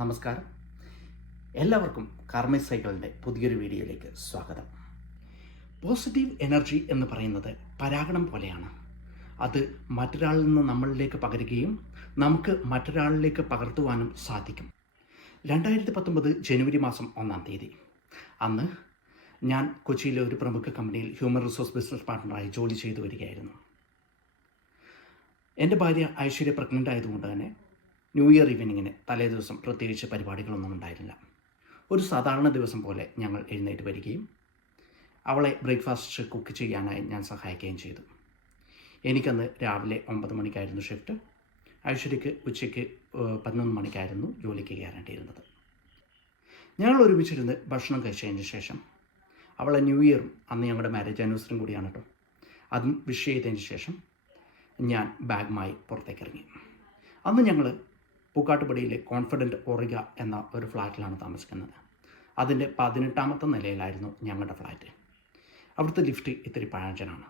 നമസ്കാരം. എല്ലാവർക്കും കാർമൈ സൈക്കിളിൻ്റെ പുതിയൊരു വീഡിയോയിലേക്ക് സ്വാഗതം. പോസിറ്റീവ് എനർജി എന്ന് പറയുന്നത് പരാഗണം പോലെയാണ്. അത് മറ്റൊരാളിൽ നിന്ന് നമ്മളിലേക്ക് പകരുകയും നമുക്ക് മറ്റൊരാളിലേക്ക് പകർത്തുവാനും സാധിക്കും. 2019 ജനുവരി മാസം 1-ാം തീയതി അന്ന് ഞാൻ കൊച്ചിയിലെ ഒരു പ്രമുഖ കമ്പനിയിൽ ഹ്യൂമൻ റിസോഴ്സ് ബിസിനസ് പാർട്ട്ണറായി ജോലി ചെയ്തു വരികയായിരുന്നു. എൻ്റെ ഭാര്യ ഐശ്വര്യ പ്രഗ്നൻ്റ് ആയതുകൊണ്ട് തന്നെ ന്യൂ ഇയർ ഈവനിങ്ങിന് തലേ ദിവസം പ്രത്യേകിച്ച് പരിപാടികളൊന്നും ഉണ്ടായിരുന്നില്ല. ഒരു സാധാരണ ദിവസം പോലെ ഞങ്ങൾ എഴുന്നേറ്റ് വരികയും അവളെ ബ്രേക്ക്ഫാസ്റ്റ് കുക്ക് ചെയ്യാനായി ഞാൻ സഹായിക്കുകയും ചെയ്തു. എനിക്കന്ന് രാവിലെ 9 മണിക്കായിരുന്നു ഷിഫ്റ്റ്. ഐശ്വര്യയ്ക്ക് ഉച്ചയ്ക്ക് 11 മണിക്കായിരുന്നു ജോലിക്ക് കയറേണ്ടിയിരുന്നത്. ഞങ്ങൾ ഒരുമിച്ചിരുന്ന് ഭക്ഷണം കഴിച്ചതിന് ശേഷം അവളെ ന്യൂ ഇയറും അന്ന് ഞങ്ങളുടെ മാരേജ് ആനിവേഴ്സറിയും കൂടിയാണ് കേട്ടോ, അതും വിഷ് ചെയ്തതിന് ശേഷം ഞാൻ ബാഗുമായി പുറത്തേക്ക് ഇറങ്ങി. അന്ന് ഞങ്ങൾ പൂക്കാട്ടുപടിയിലെ കോൺഫിഡൻറ്റ് ഒറിഗ എന്ന ഒരു ഫ്ലാറ്റിലാണ് താമസിക്കുന്നത്. അതിൻ്റെ 18ാമത്തെ നിലയിലായിരുന്നു ഞങ്ങളുടെ ഫ്ലാറ്റ്. അവിടുത്തെ ലിഫ്റ്റ് ഇത്തിരി പഴഞ്ചനാണ്.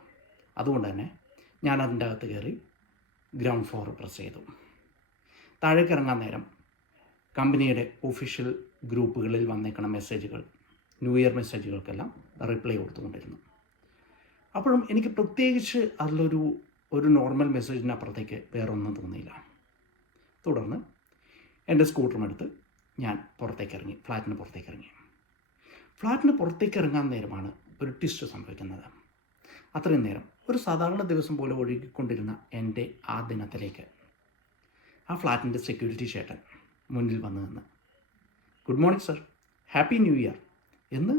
അതുകൊണ്ട് തന്നെ ഞാൻ അതിൻ്റെ അകത്ത് കയറി ഗ്രൗണ്ട് ഫ്ലോർ പ്രസ് ചെയ്തു. താഴേക്ക് ഇറങ്ങാൻ നേരം കമ്പനിയുടെ ഒഫീഷ്യൽ ഗ്രൂപ്പുകളിൽ വന്നേക്കുന്ന മെസ്സേജുകൾ, ന്യൂ ഇയർ മെസ്സേജുകൾക്കെല്ലാം റിപ്ലൈ കൊടുത്തുകൊണ്ടിരുന്നു. അപ്പോഴും എനിക്ക് പ്രത്യേകിച്ച് അതിലൊരു നോർമൽ മെസ്സേജിനപ്പുറത്തേക്ക് വേറൊന്നും തോന്നിയില്ല. തുടർന്ന് എൻ്റെ സ്കൂട്ടറും എടുത്ത് ഞാൻ ഫ്ലാറ്റിന് പുറത്തേക്ക് ഇറങ്ങി. ഫ്ലാറ്റിന് പുറത്തേക്ക് ഇറങ്ങാൻ നേരമാണ് ഒരു ട്വിസ്റ്റ് സംഭവിക്കുന്നത്. അത്രയും നേരം ഒരു സാധാരണ ദിവസം പോലെ ഒഴുകിക്കൊണ്ടിരുന്ന എൻ്റെ ആ ദിനത്തിലേക്ക് ആ ഫ്ലാറ്റിൻ്റെ സെക്യൂരിറ്റി ചേട്ടൻ മുന്നിൽ വന്നു നിന്ന് good morning sir, happy new year എന്ന്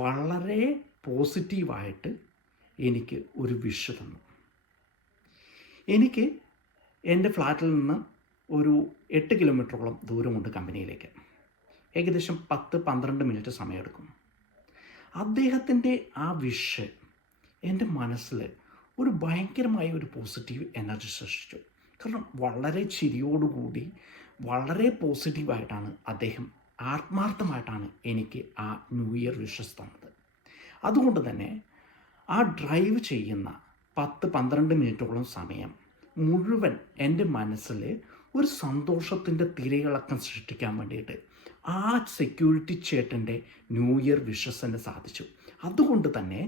വളരെ പോസിറ്റീവായിട്ട് എനിക്ക് ഒരു വിഷ് തന്നു. എനിക്ക് എൻ്റെ ഫ്ലാറ്റിൽ നിന്ന് ഒരു 8 കിലോമീറ്ററോളം ദൂരമുണ്ട് കമ്പനിയിലേക്ക്. ഏകദേശം 10-12 മിനിറ്റ് സമയമെടുക്കും. അദ്ദേഹത്തിൻ്റെ ആ വിഷ് എൻ്റെ മനസ്സിൽ ഒരു ഭയങ്കരമായ ഒരു പോസിറ്റീവ് എനർജി സൃഷ്ടിച്ചു. കാരണം വളരെ ചിരിയോടുകൂടി വളരെ പോസിറ്റീവായിട്ടാണ് അദ്ദേഹം, ആത്മാർത്ഥമായിട്ടാണ് എനിക്ക് ആ ന്യൂ ഇയർ വിഷസ് തന്നത്. അതുകൊണ്ട് തന്നെ ആ ഡ്രൈവ് ചെയ്യുന്ന 10-12 മിനിറ്റോളം സമയം മുഴുവൻ എൻ്റെ മനസ്സിൽ ഒരു സന്തോഷത്തിൻ്റെ തിരയിളക്കം സൃഷ്ടിക്കാൻ വേണ്ടിയിട്ട് ആ സെക്യൂരിറ്റി ചേട്ടൻ്റെ ന്യൂ ഇയർ വിഷസ് തന്നെ സാധിച്ചു. അതുകൊണ്ട് തന്നെ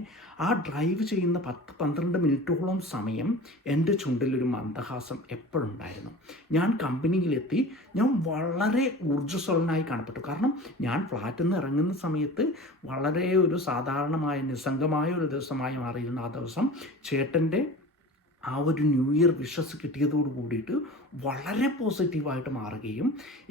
ആ ഡ്രൈവ് ചെയ്യുന്ന 10-12 മിനിറ്റോളം സമയം എൻ്റെ ചുണ്ടിലൊരു മന്ദഹാസം എപ്പോഴുണ്ടായിരുന്നു. ഞാൻ കമ്പനിയിലെത്തി ഞാൻ വളരെ ഊർജ്ജസ്വലനായി കാണപ്പെട്ടു. കാരണം ഞാൻ ഫ്ലാറ്റിൽ നിന്ന് ഇറങ്ങുന്ന സമയത്ത് വളരെ ഒരു സാധാരണമായ നിസ്സംഗമായ ഒരു ദിവസമായി മാറിയിരുന്ന ആ ദിവസം ചേട്ടൻ്റെ ആ ഒരു ന്യൂ ഇയർ വിഷസ് കിട്ടിയതോട് കൂടിയിട്ട് വളരെ പോസിറ്റീവായിട്ട് മാറുകയും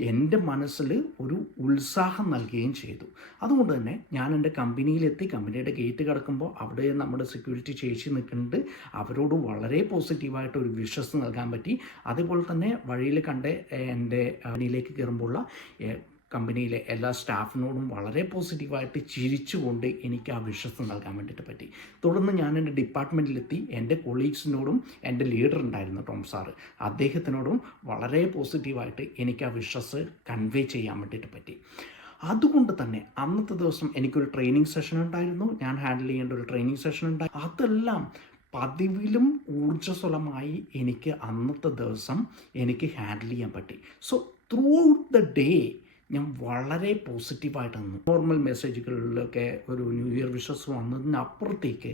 എൻ്റെ മനസ്സിൽ ഒരു ഉത്സാഹം നൽകുകയും ചെയ്തു. അതുകൊണ്ട് തന്നെ ഞാൻ എൻ്റെ കമ്പനിയിലെത്തി കമ്പനിയുടെ ഗേറ്റ് കടക്കുമ്പോൾ അവിടെ നമ്മുടെ സെക്യൂരിറ്റി ചേച്ചി നിൽക്കുന്നുണ്ട്. അവരോട് വളരെ പോസിറ്റീവായിട്ട് ഒരു വിഷസ് നൽകാൻ പറ്റി. അതേപോലെ തന്നെ വഴിയിൽ കണ്ട എൻ്റെ കമ്പനിയിലേക്ക് കയറുമ്പോഴുള്ള കമ്പനിയിലെ എല്ലാ സ്റ്റാഫിനോടും വളരെ പോസിറ്റീവായിട്ട് ചിരിച്ചുകൊണ്ട് എനിക്ക് ആ വിഷസ് നൽകാൻ വേണ്ടിയിട്ട് പറ്റി. തുടർന്ന് ഞാൻ എൻ്റെ ഡിപ്പാർട്ട്മെൻറ്റിലെത്തി എൻ്റെ കൊളീഗ്സിനോടും എൻ്റെ ലീഡർ ഉണ്ടായിരുന്നു ടോം സാറ്, അദ്ദേഹത്തിനോടും വളരെ പോസിറ്റീവായിട്ട് എനിക്ക് ആ വിഷസ് കൺവേ ചെയ്യാൻ വേണ്ടിയിട്ട് പറ്റി. അതുകൊണ്ട് തന്നെ അന്നത്തെ ദിവസം എനിക്കൊരു ട്രെയിനിങ് സെഷൻ ഉണ്ടായിരുന്നു. ഞാൻ ഹാൻഡിൽ ചെയ്യേണ്ട ഒരു ട്രെയിനിങ് സെഷൻ ഉണ്ടായി. അതെല്ലാം പതിവിലും ഊർജ്ജസ്വലമായി എനിക്ക് അന്നത്തെ ദിവസം എനിക്ക് ഹാൻഡിൽ ചെയ്യാൻ പറ്റി. So through out the day ഞാൻ വളരെ പോസിറ്റീവായിട്ട് നിന്നു. നോർമൽ മെസ്സേജുകളിലൊക്കെ ഒരു ന്യൂ ഇയർ വിഷസ് വന്നതിനപ്പുറത്തേക്ക്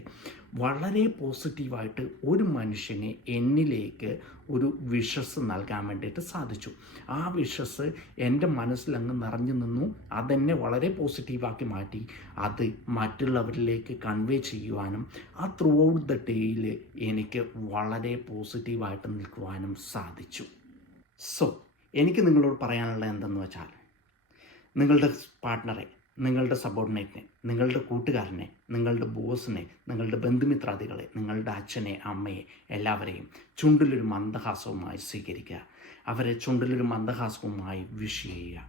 വളരെ പോസിറ്റീവായിട്ട് ഒരു മനുഷ്യനെ എന്നിലേക്ക് ഒരു വിഷസ് നൽകാൻ വേണ്ടിയിട്ട് സാധിച്ചു. ആ വിഷസ് എൻ്റെ മനസ്സിലങ്ങ് നിറഞ്ഞു നിന്നു. അതെന്നെ വളരെ പോസിറ്റീവാക്കി മാറ്റി. അത് മറ്റുള്ളവരിലേക്ക് കൺവേ ചെയ്യുവാനും ആ ത്രൂ ഔട്ട് ദ ഡേയിൽ എനിക്ക് വളരെ പോസിറ്റീവായിട്ട് നിൽക്കുവാനും സാധിച്ചു. സോ എനിക്ക് നിങ്ങളോട് പറയാനുള്ളത് എന്തെന്ന് വെച്ചാൽ, നിങ്ങളുടെ പാർട്ട്ണറെ, നിങ്ങളുടെ സബോർഡിനേറ്റിനെ, നിങ്ങളുടെ കൂട്ടുകാരനെ, നിങ്ങളുടെ ബോസിനെ, നിങ്ങളുടെ ബന്ധുമിത്രാദികളെ, നിങ്ങളുടെ അച്ഛനെ, അമ്മയെ, എല്ലാവരെയും ചുണ്ടിലൊരു മന്ദഹാസവുമായി സ്വീകരിക്കുക. അവരെ ചുണ്ടിലൊരു മന്ദഹാസവുമായി വിഷ് ചെയ്യുക.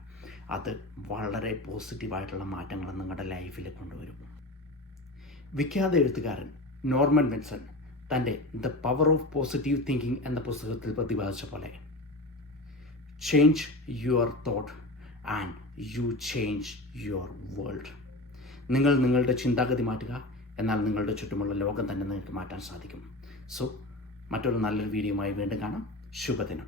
അത് വളരെ പോസിറ്റീവായിട്ടുള്ള മാറ്റങ്ങൾ നിങ്ങളുടെ ലൈഫിൽ കൊണ്ടുവരും. വിഖ്യാത എഴുത്തുകാരൻ നോർമൻ വിൻസൻ തൻ്റെ the power of positive thinking എന്ന പുസ്തകത്തിൽ പ്രതിപാദിച്ച പോലെ, change your thought and you change your world. നിങ്ങൾ നിങ്ങളുടെ ചിന്താഗതി മാറ്റുക, എന്നാൽ നിങ്ങളുടെ ചുറ്റുമുള്ള ലോകം തന്നെ നിങ്ങൾക്ക് മാറ്റാൻ സാധിക്കും. സോ മറ്റൊരു നല്ലൊരു വീഡിയോയുമായി വീണ്ടും കാണാം. ശുഭദിനം.